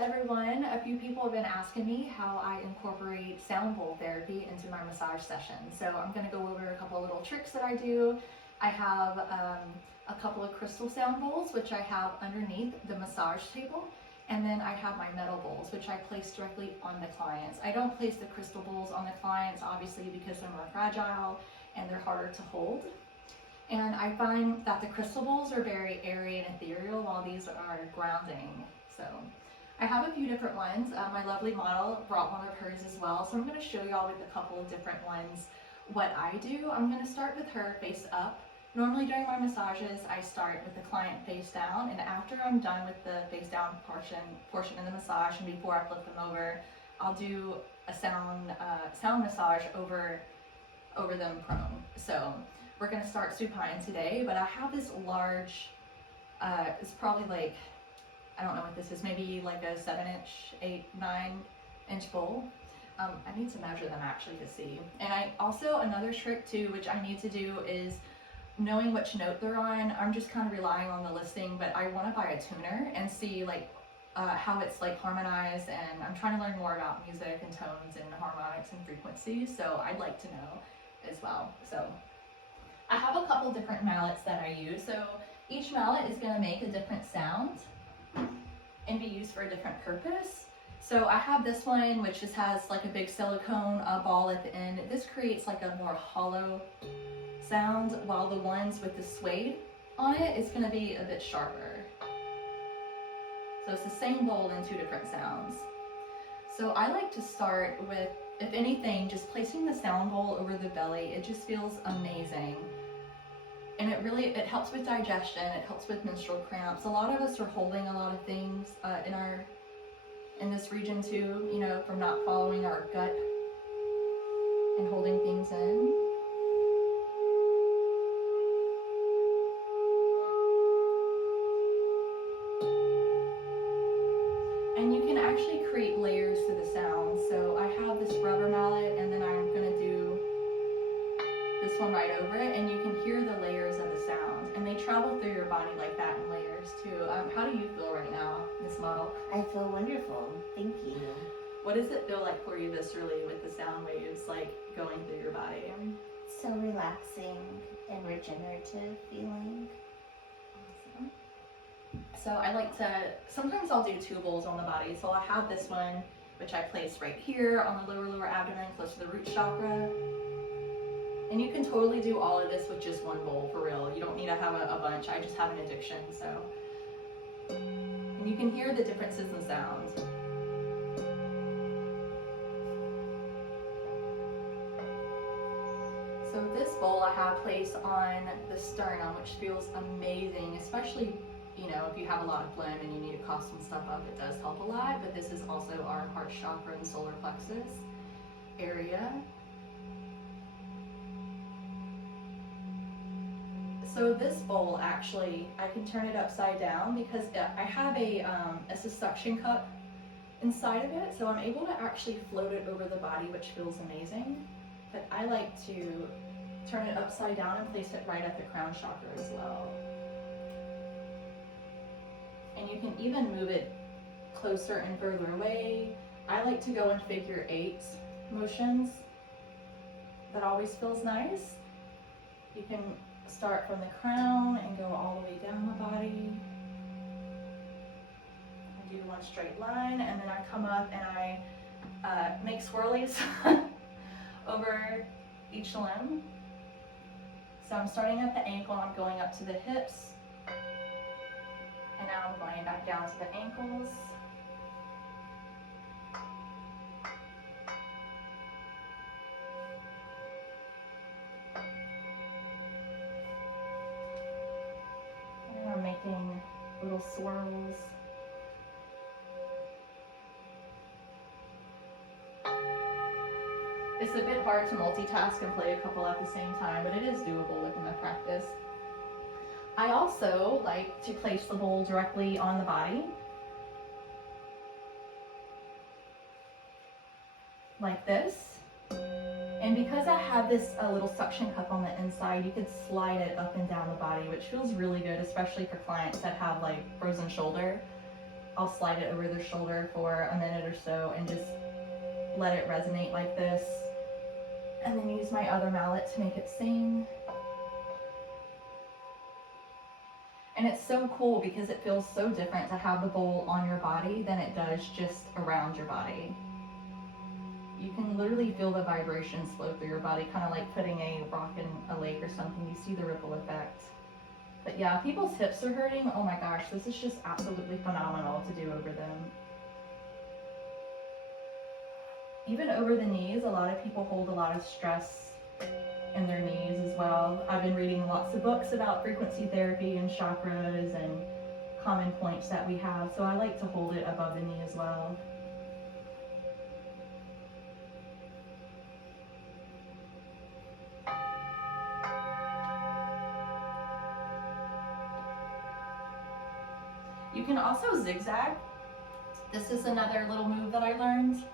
everyone. A few people have been asking me how I incorporate sound bowl therapy into my massage sessions. So I'm going to go over a couple little tricks that I do. I have a couple of crystal sound bowls, which I have underneath the massage table. And then I have my metal bowls, which I place directly on the clients. I don't place the crystal bowls on the clients, obviously, because they're more fragile and they're harder to hold. And I find that the crystal bowls are very airy and ethereal, while these are grounding. So I have a few different ones. My lovely model brought one of hers as well. So I'm going to show y'all with a couple of different ones what I do. I'm going to start with her face up. Normally during my massages, I start with the client face down, and after I'm done with the face down portion of the massage, and before I flip them over, I'll do a sound massage over them prone. So we're going to start supine today, but I have this large, it's probably like, I don't know what this is, maybe like a 7-inch, 8, 9-inch bowl. I need to measure them actually to see. And I also, another trick too, which I need to do, is knowing which note they're on. I'm just kind of relying on the listing, but I want to buy a tuner and see like how it's like harmonized, and I'm trying to learn more about music and tones and harmonics and frequencies, so I'd like to know as well. So I have a couple different mallets that I use. So each mallet is going to make a different sound and be used for a different purpose. So I have this one, which just has like a big silicone ball at the end. This creates like a more hollow sound, while the ones with the suede on it is going to be a bit sharper. So it's the same bowl in 2 different sounds. So I like to start with, if anything, just placing the sound bowl over the belly. It just feels amazing. And it helps with digestion, it helps with menstrual cramps. A lot of us are holding a lot of things in this region too, you know, from not following our gut and holding things in. And you can actually create layers to the sound. So I have this rubber mallet, and then I'm gonna do this one right over it, and you can hear the layers of the sound, and they travel through your body like that in layers too. How do you feel right now, Miss Model? I feel wonderful. Thank you. What does it feel like for you viscerally with the sound waves like going through your body? So relaxing and regenerative feeling. Awesome. So I like to, sometimes I'll do 2 bowls on the body. So I have this one, which I place right here on the lower abdomen, close to the root chakra. And you can totally do all of this with just 1 bowl, for real. You don't need to have a bunch. I just have an addiction, so. And you can hear the differences in sound. So this bowl I have placed on the sternum, which feels amazing, especially, you know, if you have a lot of phlegm and you need to cough some stuff up, it does help a lot. But this is also our heart chakra and solar plexus area. So this bowl, actually, I can turn it upside down because I have it's a suction cup inside of it, so I'm able to actually float it over the body, which feels amazing. But I like to turn it upside down and place it right at the crown chakra as well. And you can even move it closer and further away. I like to go in figure 8 motions. That always feels nice. You can start from the crown and go all the way down the body. I do 1 straight line, and then I come up and I make swirlies over each limb. So I'm starting at the ankle, I'm going up to the hips, and now I'm going back down to the ankles. And I'm making little swirls. It's a bit hard to multitask and play a couple at the same time, but it is doable within the practice. I also like to place the bowl directly on the body, like this. And because I have this little suction cup on the inside, you could slide it up and down the body, which feels really good, especially for clients that have like frozen shoulder. I'll slide it over their shoulder for a minute or so and just let it resonate like this. And then use my other mallet to make it sing. And it's so cool because it feels so different to have the bowl on your body than it does just around your body. You can literally feel the vibrations flow through your body, kind of like putting a rock in a lake or something. You see the ripple effect. But yeah, people's hips are hurting. Oh my gosh, this is just absolutely phenomenal to do over them. Even over the knees, a lot of people hold a lot of stress in their knees as well. I've been reading lots of books about frequency therapy and chakras and common points that we have, so I like to hold it above the knee as well. You can also zigzag. This is another little move that I learned.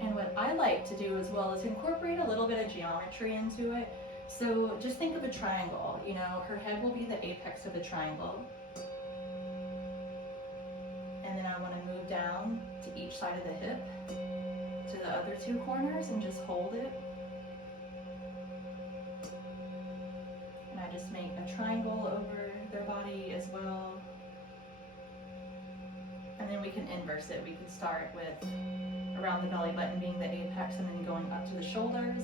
And what I like to do as well is incorporate a little bit of geometry into it. So just think of a triangle, you know, her head will be the apex of the triangle. And then I want to move down to each side of the hip, to the other two corners, and just hold it. And I just make a triangle over their body as well. And then we can inverse it. We can start with around the belly button being the apex and then going up to the shoulders.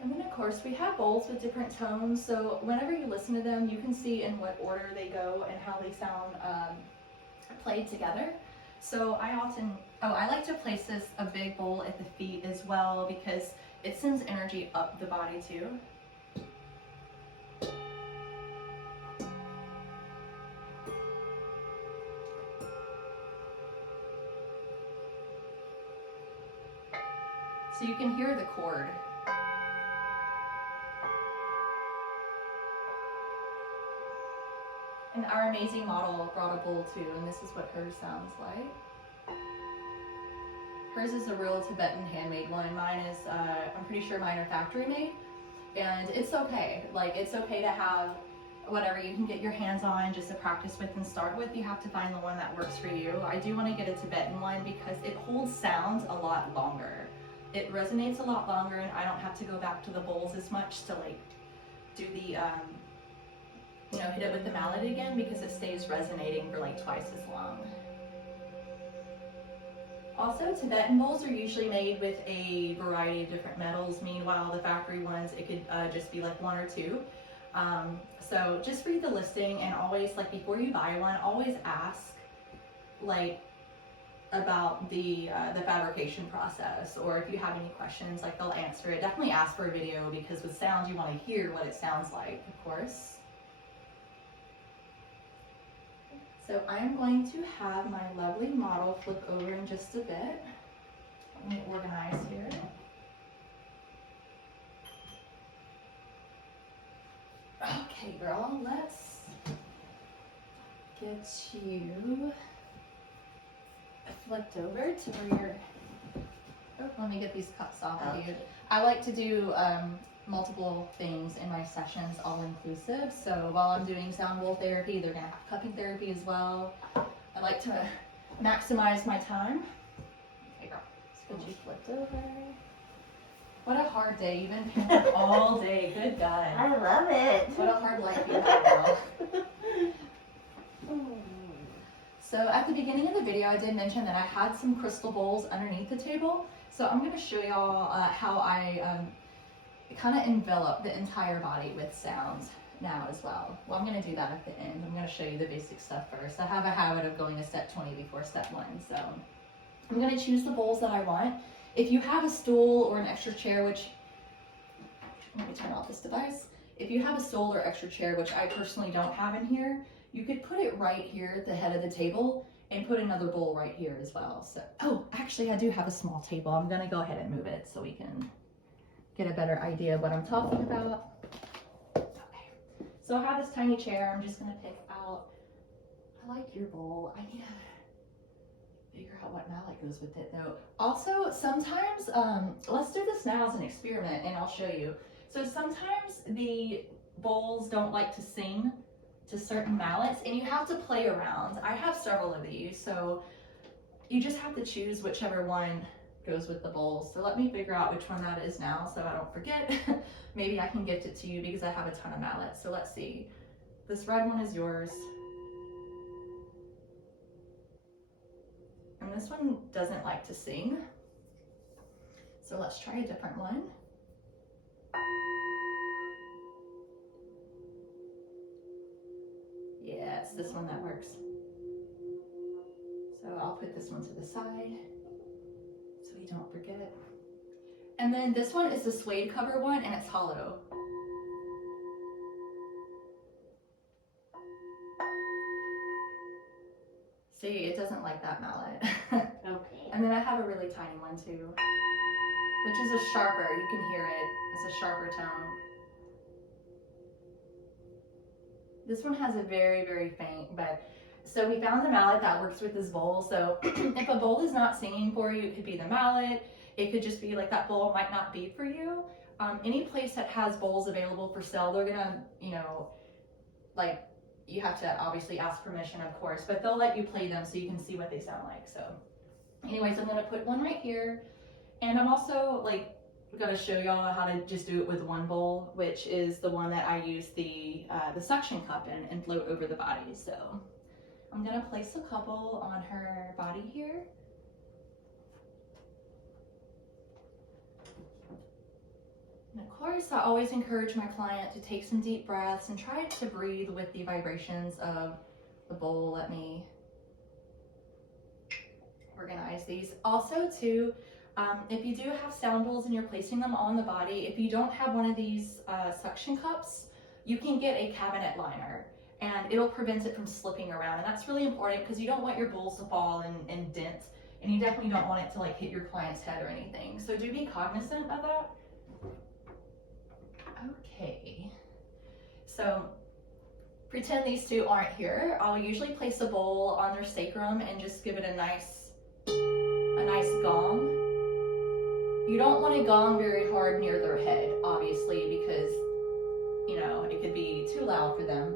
And then of course we have bowls with different tones, so whenever you listen to them you can see in what order they go and how they sound played together. So I like to place a big bowl at the feet as well because it sends energy up the body too. So you can hear the chord. And our amazing model brought a bowl too, and this is what hers sounds like. Hers is a real Tibetan handmade one. Mine is, I'm pretty sure mine are factory made. And it's okay. Like, it's okay to have whatever you can get your hands on just to practice with and start with. You have to find the one that works for you. I do want to get a Tibetan one because it holds sounds a lot longer. It resonates a lot longer and I don't have to go back to the bowls as much to like do the, you know, hit it with the mallet again because it stays resonating for like twice as long. Also, Tibetan bowls are usually made with a variety of different metals. Meanwhile, the factory ones, it could just be like one or two. So just read the listing and always, like before you buy one, always ask like about the fabrication process, or if you have any questions, like they'll answer it. Definitely ask for a video because with sound you want to hear what it sounds like, of course. So I am going to have my lovely model flip over in just a bit. Let me organize here. Okay, girl, let's get you flipped over to where you're, oh, let me get these cups off of you. I like to do multiple things in my sessions, all inclusive. So while I'm doing sound bowl therapy, they're gonna have cupping therapy as well. I like to maximize my time. Okay, girl, let's get you flipped over. What a hard day. You've been pampered all day. Good God. I love it. What a hard life you have, girl. So at the beginning of the video, I did mention that I had some crystal bowls underneath the table. So I'm going to show y'all how I kind of envelop the entire body with sound now as well. Well, I'm going to do that at the end. I'm going to show you the basic stuff first. I have a habit of going to step 20 before step 1. So I'm going to choose the bowls that I want. If you have a stool or an extra chair, which, let me turn off this device. If you have a stool or extra chair, which I personally don't have in here, you could put it right here at the head of the table and put another bowl right here as well. So, oh, actually I do have a small table. I'm gonna go ahead and move it so we can get a better idea of what I'm talking about. Okay, so I have this tiny chair. I'm just gonna pick out, I like your bowl. I need to figure out what what mallet goes with it though. Also, sometimes, let's do this now as an experiment and I'll show you. So sometimes the bowls don't like to sing to certain mallets and you have to play around. I have several of these, so you just have to choose whichever one goes with the bowls. So let me figure out which one that is now so I don't forget. Maybe I can gift it to you because I have a ton of mallets. So let's see. This red one is yours. And this one doesn't like to sing. So let's try a different one. Yeah, it's this one that works. So I'll put this one to the side so we don't forget. And then this one is the suede cover one and it's hollow. See, it doesn't like that mallet. Okay. And then I have a really tiny one too, which is a sharper. You can hear it. It's a sharper tone. This one has a very, very faint, but so we found a mallet that works with this bowl. So if a bowl is not singing for you, it could be the mallet. It could just be like that bowl might not be for you. Any place that has bowls available for sale, they're gonna, you know, like, you have to obviously ask permission, of course, but they'll let you play them so you can see what they sound like. So anyways, I'm gonna put one right here. And I'm also like gonna show y'all how to just do it with one bowl, which is the one that I use the suction cup in and float over the body. So I'm gonna place a couple on her body here. And of course, I always encourage my client to take some deep breaths and try to breathe with the vibrations of the bowl. Let me organize these. Also too, if you do have sound bowls and you're placing them on the body, if you don't have one of these suction cups, you can get a cabinet liner and it'll prevent it from slipping around. And that's really important because you don't want your bowls to fall and dent, and you definitely don't want it to like hit your client's head or anything. So do be cognizant of that. Okay, so pretend these two aren't here. I'll usually place a bowl on their sacrum and just give it a nice gong. You don't want to gong very hard near their head, obviously, because, you know, it could be too loud for them.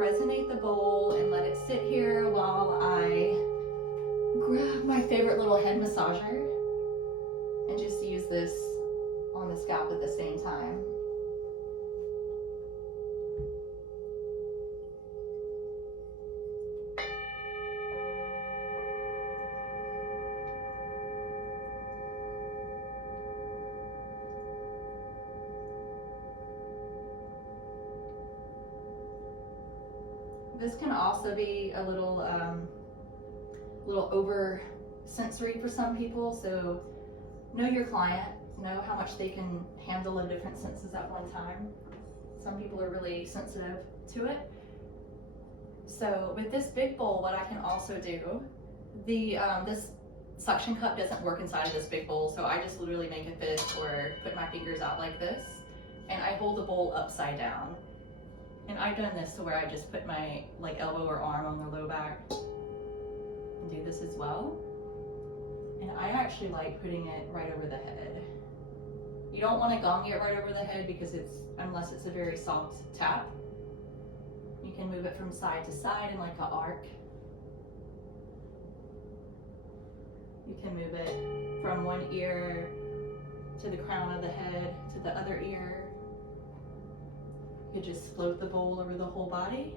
Resonate the bowl and let it sit here while I grab my favorite little head massager and just use this on the scalp at the same time. This can also be a little over sensory for some people, so know your client, know how much they can handle of different senses at one time. Some people are really sensitive to it. So with this big bowl, what I can also do, this suction cup doesn't work inside of this big bowl, so I just literally make a fist or put my fingers out like this, and I hold the bowl upside down. And I've done this to where I just put my like elbow or arm on the low back and do this as well. And I actually like putting it right over the head. You don't want to gong it right over the head because unless it's a very soft tap. You can move it from side to side in like an arc. You can move it from one ear to the crown of the head to the other ear. You could just float the bowl over the whole body.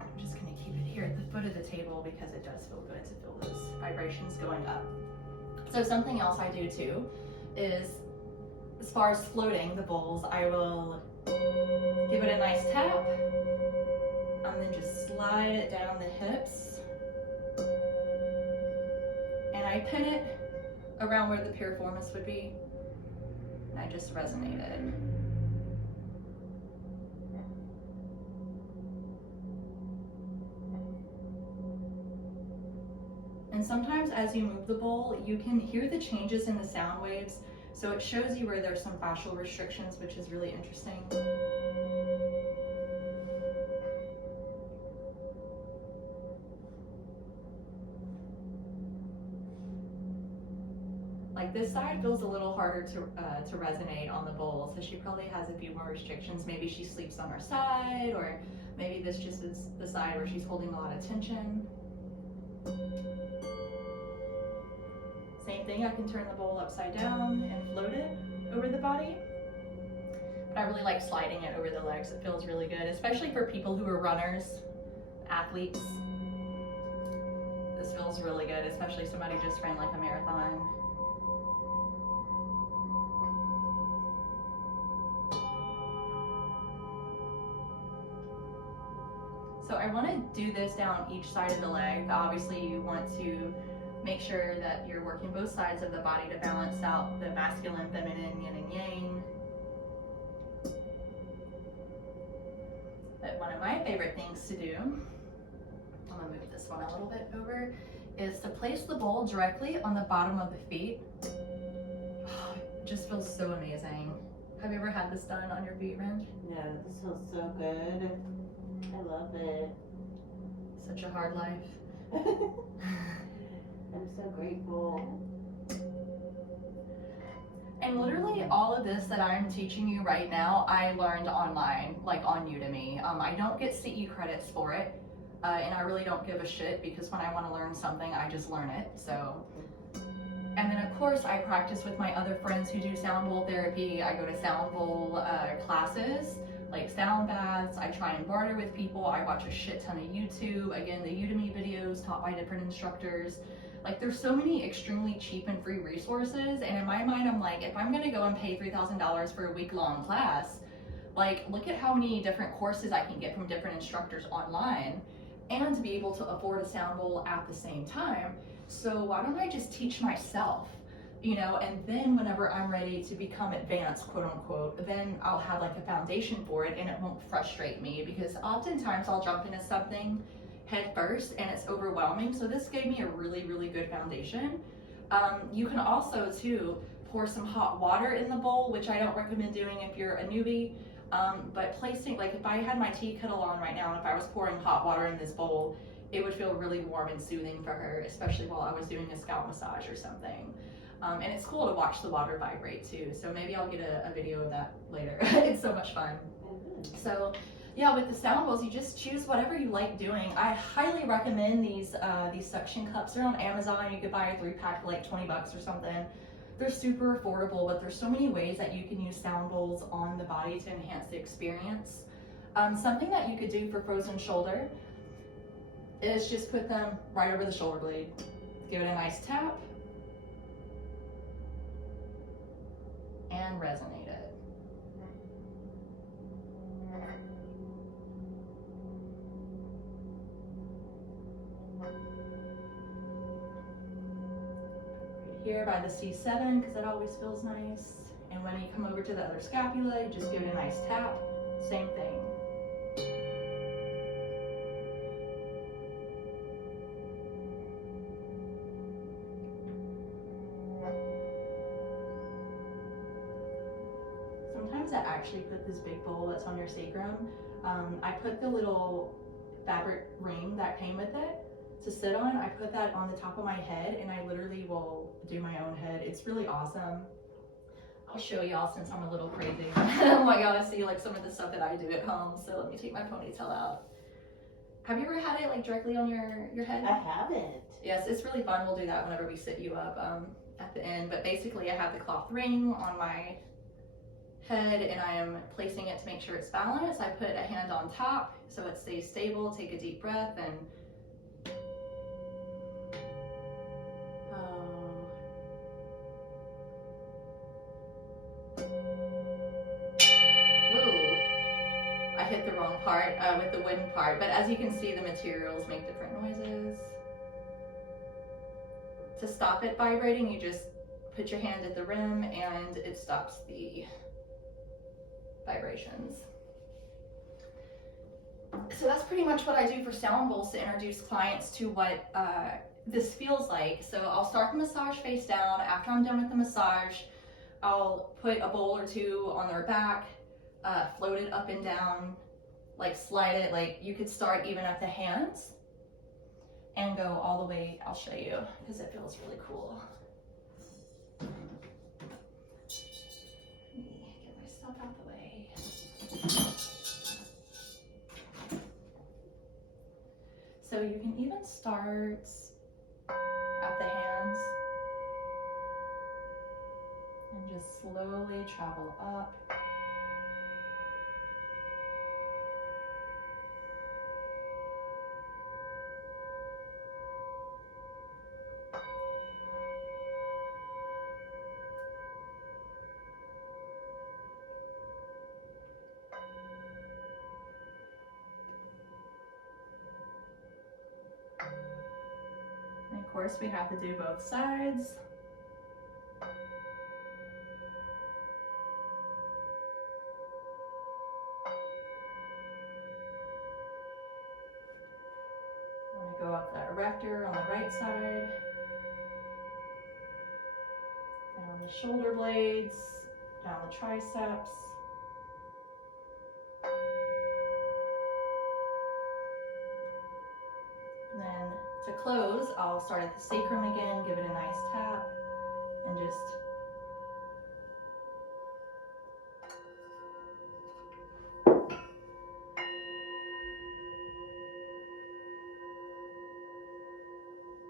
I'm just gonna keep it here at the foot of the table because it does feel good to feel those vibrations going up. So something else I do too is, as far as floating the bowls, I will give it a nice tap and then just slide it down the hips. And I pin it around where the piriformis would be. And I just resonated. And sometimes as you move the bowl, you can hear the changes in the sound waves. So it shows you where there's some fascial restrictions, which is really interesting. Like this side feels a little harder to resonate on the bowl, so she probably has a few more restrictions. Maybe she sleeps on her side, or maybe this just is the side where she's holding a lot of tension. Same thing, I can turn the bowl upside down and float it over the body. But I really like sliding it over the legs. It feels really good, especially for people who are runners, athletes. This feels really good, especially somebody just ran like a marathon. So I want to do this down each side of the leg. Obviously you want to make sure that you're working both sides of the body to balance out the masculine, feminine, yin and yang. But one of my favorite things to do, I'm gonna move this one a little bit over, is to place the bowl directly on the bottom of the feet. Oh, it just feels so amazing. Have you ever had this done on your feet, Ren? No, this feels so good. I love it. Such a hard life. I'm so grateful. And literally all of this that I'm teaching you right now, I learned online, like on Udemy. I don't get CE credits for it, and I really don't give a shit because when I want to learn something, I just learn it. So, and then of course I practice with my other friends who do sound bowl therapy. I go to sound bowl classes, like sound baths. I try and barter with people. I watch a shit ton of YouTube. Again, the Udemy videos taught by different instructors. Like there's so many extremely cheap and free resources, and in my mind I'm like, if I'm gonna go and pay $3,000 for a week-long class, like look at how many different courses I can get from different instructors online, and to be able to afford a sound bowl at the same time. So why don't I just teach myself, you know, and then whenever I'm ready to become advanced, quote unquote, then I'll have like a foundation for it and it won't frustrate me, because oftentimes I'll jump into something head first and it's overwhelming. So this gave me a really, really good foundation. You can also too pour some hot water in the bowl, which I don't recommend doing if you're a newbie. But placing, like if I had my tea kettle on right now and if I was pouring hot water in this bowl, it would feel really warm and soothing for her, especially while I was doing a scalp massage or something. And it's cool to watch the water vibrate too. So maybe I'll get a video of that later. It's so much fun. So yeah, with the sound bowls, you just choose whatever you like doing. I highly recommend these suction cups. They're on Amazon. You could buy a 3-pack for like 20 bucks or something. They're super affordable, but there's so many ways that you can use sound bowls on the body to enhance the experience. Something that you could do for frozen shoulder is just put them right over the shoulder blade. Give it a nice tap and resonate it. Here by the C7, because it always feels nice. And when you come over to the other scapula, you just give it a nice tap. Same thing. Sometimes I actually put this big bowl that's on your sacrum. I put the little fabric ring that came with it to sit on. I put that on the top of my head and I literally will do my own head. It's really awesome. I'll show y'all since I'm a little crazy. Oh my god, I see like some of the stuff that I do at home. So let me take my ponytail out. Have you ever had it like directly on your head? I haven't. Yes, it's really fun. We'll do that whenever we sit you up at the end. But basically I have the cloth ring on my head and I am placing it to make sure it's balanced. I put a hand on top so it stays stable. Take a deep breath and hit the wrong part with the wooden part, but as you can see, the materials make different noises. To stop it vibrating, you just put your hand at the rim and it stops the vibrations. So that's pretty much what I do for sound bowls to introduce clients to what this feels like. So I'll start the massage face down. After I'm done with the massage, I'll put a bowl or two on their back, float it up and down, like slide it, like you could start even at the hands and go all the way. I'll show you because it feels really cool. Let me get my stuff out the way. So you can even start at the hands and just slowly travel up. And of course, we have to do both sides. Want to go up that erector on the right side, down the shoulder blades, down the triceps. And then to close, I'll start at the sacrum again, give it a nice tap, and just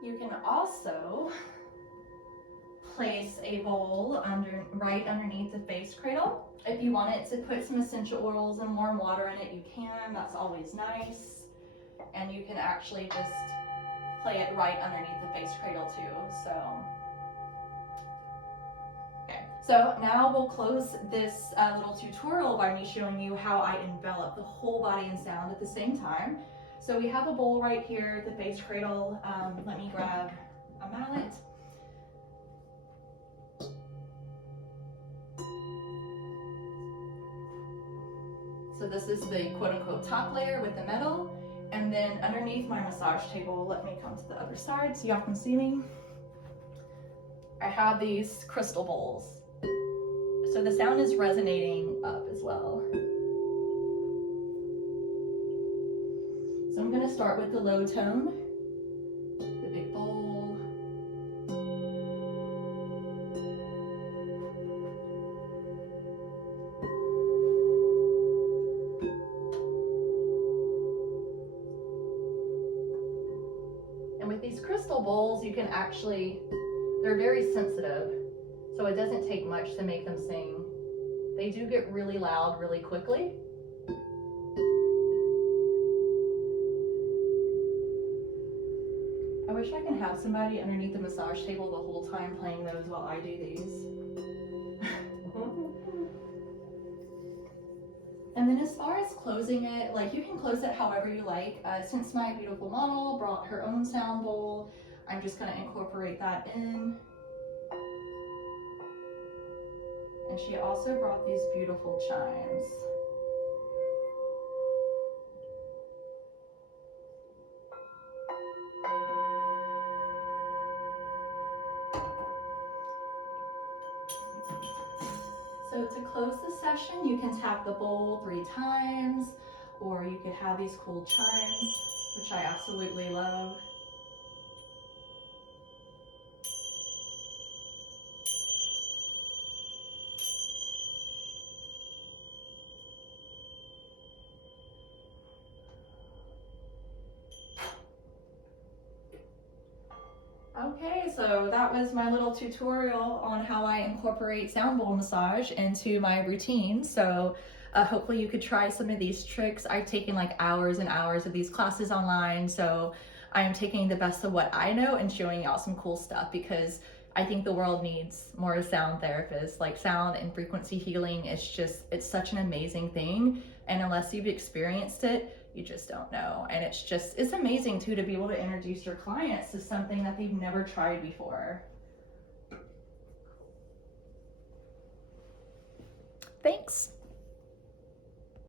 you can also place a bowl right underneath the face cradle. If you want it to put some essential oils and warm water in it, you can. That's always nice. And you can actually just play it right underneath the face cradle too. So now we'll close this little tutorial by me showing you how I envelop the whole body in sound at the same time. So we have a bowl right here, the face cradle. Let me grab a mallet. So this is the quote unquote top layer with the metal. And then underneath my massage table, let me come to the other side so y'all can see me. I have these crystal bowls. So the sound is resonating up as well. So I'm gonna start with the low tone, the big bowl. And with these crystal bowls, you can actually, they're very sensitive. So it doesn't take much to make them sing. They do get really loud really quickly. I wish I could have somebody underneath the massage table the whole time playing those while I do these. And then as far as closing it, like you can close it however you like. Since my beautiful model brought her own sound bowl, I'm just gonna incorporate that in. And she also brought these beautiful chimes. So to close the session, you can tap the bowl 3 times, or you could have these cool chimes, which I absolutely love. Okay, so that was my little tutorial on how I incorporate sound bowl massage into my routine. So hopefully you could try some of these tricks. I've taken like hours and hours of these classes online, so I am taking the best of what I know and showing y'all some cool stuff, because I think the world needs more sound therapists. Like sound and frequency healing, it's such an amazing thing. And unless you've experienced it, you just don't know. And it's amazing too to be able to introduce your clients to something that they've never tried before. Thanks.